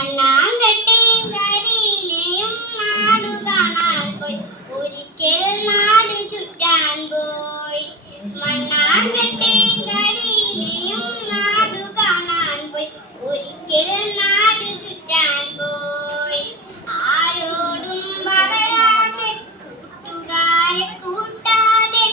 മണ്ണാങ്കട്ടയും കരിയിലെയും നാടു കാണാൻ പോയി, ഒരിക്കൽ നാട് ചുറ്റാൻ പോയി. മണ്ണാങ്കട്ടയും കരിയിലെയും നാടു കാണാൻ പോയി, ഒരിക്കൽ നാട് ചുറ്റാൻ പോയി. ആരോടും പറയാതെ കൂട്ടുകാരെ കൂട്ടാതെ,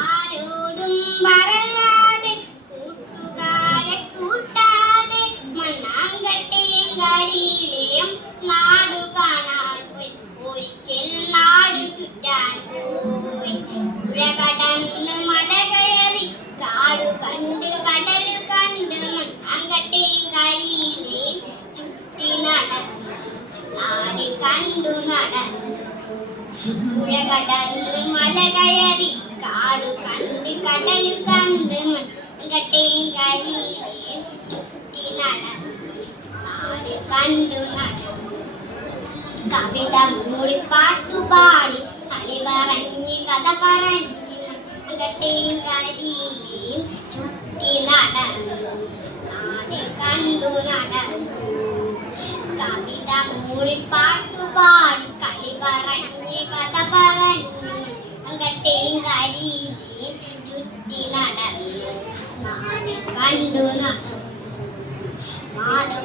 ആരോടും പറയാതെ കൂട്ടുകാരെ കൂട്ടാതെ, മണ്ണാങ്കട്ടയും കരിയിലെയും നാടു കാണാൻ പോയി, ഒരിക്കൽ നാട് ചുറ്റാൻ പോയി. പുഴ കടന്ന് മല കയറി കാടു കണ്ട് കടൽ കണ്ട്, മണ്ണാങ്കട്ടയും കരിയിലെയും ചുറ്റി നടന്നു നാട് കണ്ടു നടന്നു. പുഴ കടന്ന് മല കയറി കാടു കണ്ട് കടൽ കണ്ട്, മണ്ണാങ്കട്ടയും കരിയിലെയും ചുറ്റി നടന്നു നാട് കണ്ടു നടന്നു. കവിത മൂളി പാട്ടുപാടി കളി പറഞ്ഞ് കഥ പറഞ്ഞ്, മണ്ണാങ്കട്ടയും കരിയിലെയും ചുറ്റി നടന്നു നാട് കണ്ടു നടന്നു. കവിത മൂളി പാട്ടുപാടി കളി പറഞ്ഞ് കഥ പറഞ്ഞ്, മണ്ണാങ്കട്ടയും കരിയിലെയും ചുറ്റി നടന്നു നാട് കണ്ടു നടന്നു. മാനം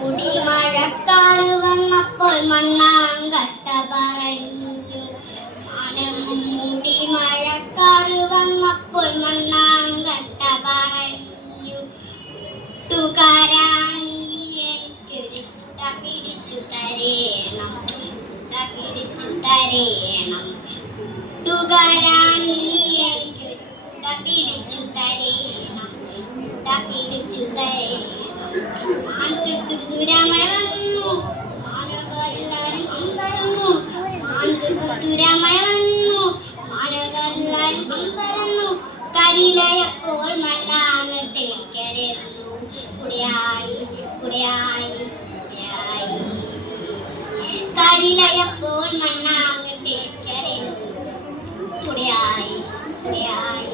മൂടി മഴക്കാറ് വന്നപ്പോൾ മണ്ണാങ്കട്ട പറഞ്ഞു, മാനം മൂടി മഴക്കാറ് വന്നപ്പോൾ മണ്ണാങ്കട്ട പറഞ്ഞു, കൂട്ടുകാരാ നീ എനിക്കൊരു കുട പിടിച്ചു തരേണം, കുട പിടിച്ചു തരേണം. കൂട്ടുകാരാ നീ എനിക്കൊരു കുട പിടിച്ചു തരേണം, കുട പിടിച്ചു തരേണം. മഴ വന്നു മാനവരെല്ലാരും അമ്പരന്നു, മഴ വന്നു മാനവരെല്ലാരും അമ്പരന്നു. കരിയിലയപ്പോൾ മണ്ണാങ്കട്ടയും കരയുന്നു, കുടയായി കുടയായി കുടയായി. കരിയിലയപ്പോൾ മണ്ണാങ്കട്ടയും കരയുന്നു, കുടയായി കുടയായി.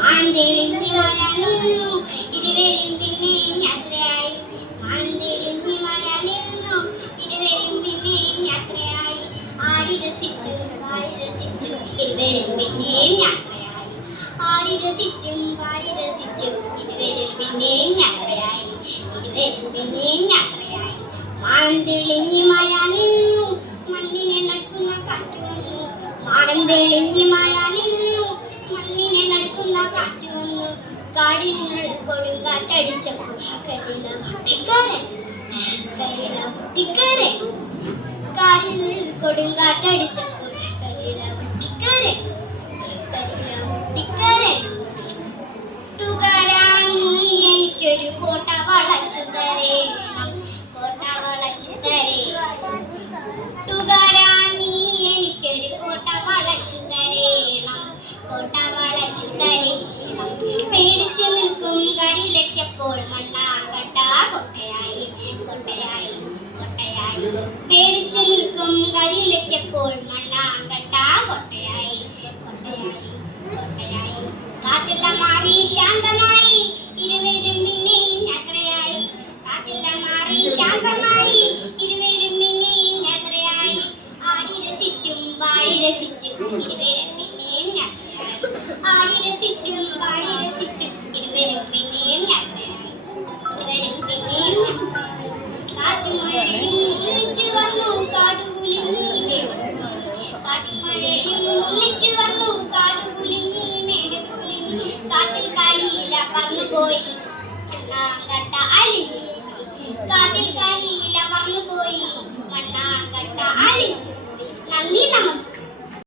മാന്തെളിഞ്ഞ് മഴ നിന്നു, ഇരുവരും പിന്നെയും യാത്രയായി. മാന്തെളിഞ്ഞ് മഴ നിന്നു, ഇരുവരും പിന്നെയും യാത്രയായി. ആടി രസിച്ചു പാടി രസിച്ചു ഇരുവരും പിന്നെയും യാത്രയായി. ആടി രസിച്ചും പാടി രസിച്ചും ഇരുവരും പിന്നെയും യാത്രയായി, ഇരുവരും പിന്നെയും യാത്രയായി. മാന്തെളിഞ്ഞ് മഴ നിന്നു, മണ്ണിനെ നടുക്കുന്ന കാറ്റ് വന്നു. മാനം തെളിഞ്ഞ് മഴ നിന്നു, മണ്ണിനെ നടുക്കുന്ന കാറ്റ് വന്നു. കാടിനുള്ളിൽ കൊടുങ്കാറ്റടിച്ചപ്പോൾ കരിയില പൊട്ടിക്കരൻ, കരിയില പൊട്ടിക്കരൻ. കാടിനുള്ളിൽ കൊടുങ്കാറ്റടിച്ചപ്പോൾ കരിയില പൊട്ടിക്കരൻ, കരിയില പൊട്ടിക്കരൻ. കൂട്ടുകാരാ നീ എനിക്കൊരു കോട്ട വളച്ചു തരേണം, കോട്ട വളച്ചു തരേണം. കൂട്ടുകാരാ നീ എനിക്കൊരു കോട്ട വളച്ചു തരേണം, കോട്ട വളച്ചു തരേണം. പേടിച്ചു നിൽക്കും കരിയിലയ്ക്കപ്പോൾ മണ്ണാങ്കട്ട കോട്ടയായി കോട്ടയായി കോട്ടയായി. പേടിച്ചു നിൽക്കും കരിയിലയ്ക്കപ്പോൾ മണ്ണാങ്കട്ട കോട്ടയായി കോട്ടയായി കോട്ടയായി. കാറ്റെല്ലാം മാറി ശാന്തമായി, ഇരുവരും പിന്നെയും യാത്രയായി. കാറ്റെല്ലാം മാറി ശാന്തമായി, ഇരുവരും പിന്നെയും യാത്രയായി. ആടി രസിച്ചും പാടി രസിച്ചും ഇരുവരും പിന്നെയും യാത്രയായി. ആടി രസിച്ചും പാടി രസിച്ചും ഇരുവരും പിന്നെയും യാത്രയായി, ഇരുവരും പിന്നെയും യാത്രയായി. കാറ്റും മഴയും ഒന്നിച്ചു വന്നു കാടുകുലുങ്ങി മേഘം, കാറ്റും മഴയും ഒന്നിച്ചു വന്നു കാടുകുലുങ്ങി മേഘം കുലുങ്ങി. കാട്ടിൽ കരിയില പറന്നുപോയി മണ്ണാങ്കട്ട അലിഞ്ഞു, കാട്ടിൽ കരിയില പറന്നുപോയി മണ്ണാങ്കട്ട അലിഞ്ഞു. നന്ദി, നമസ്കാരം.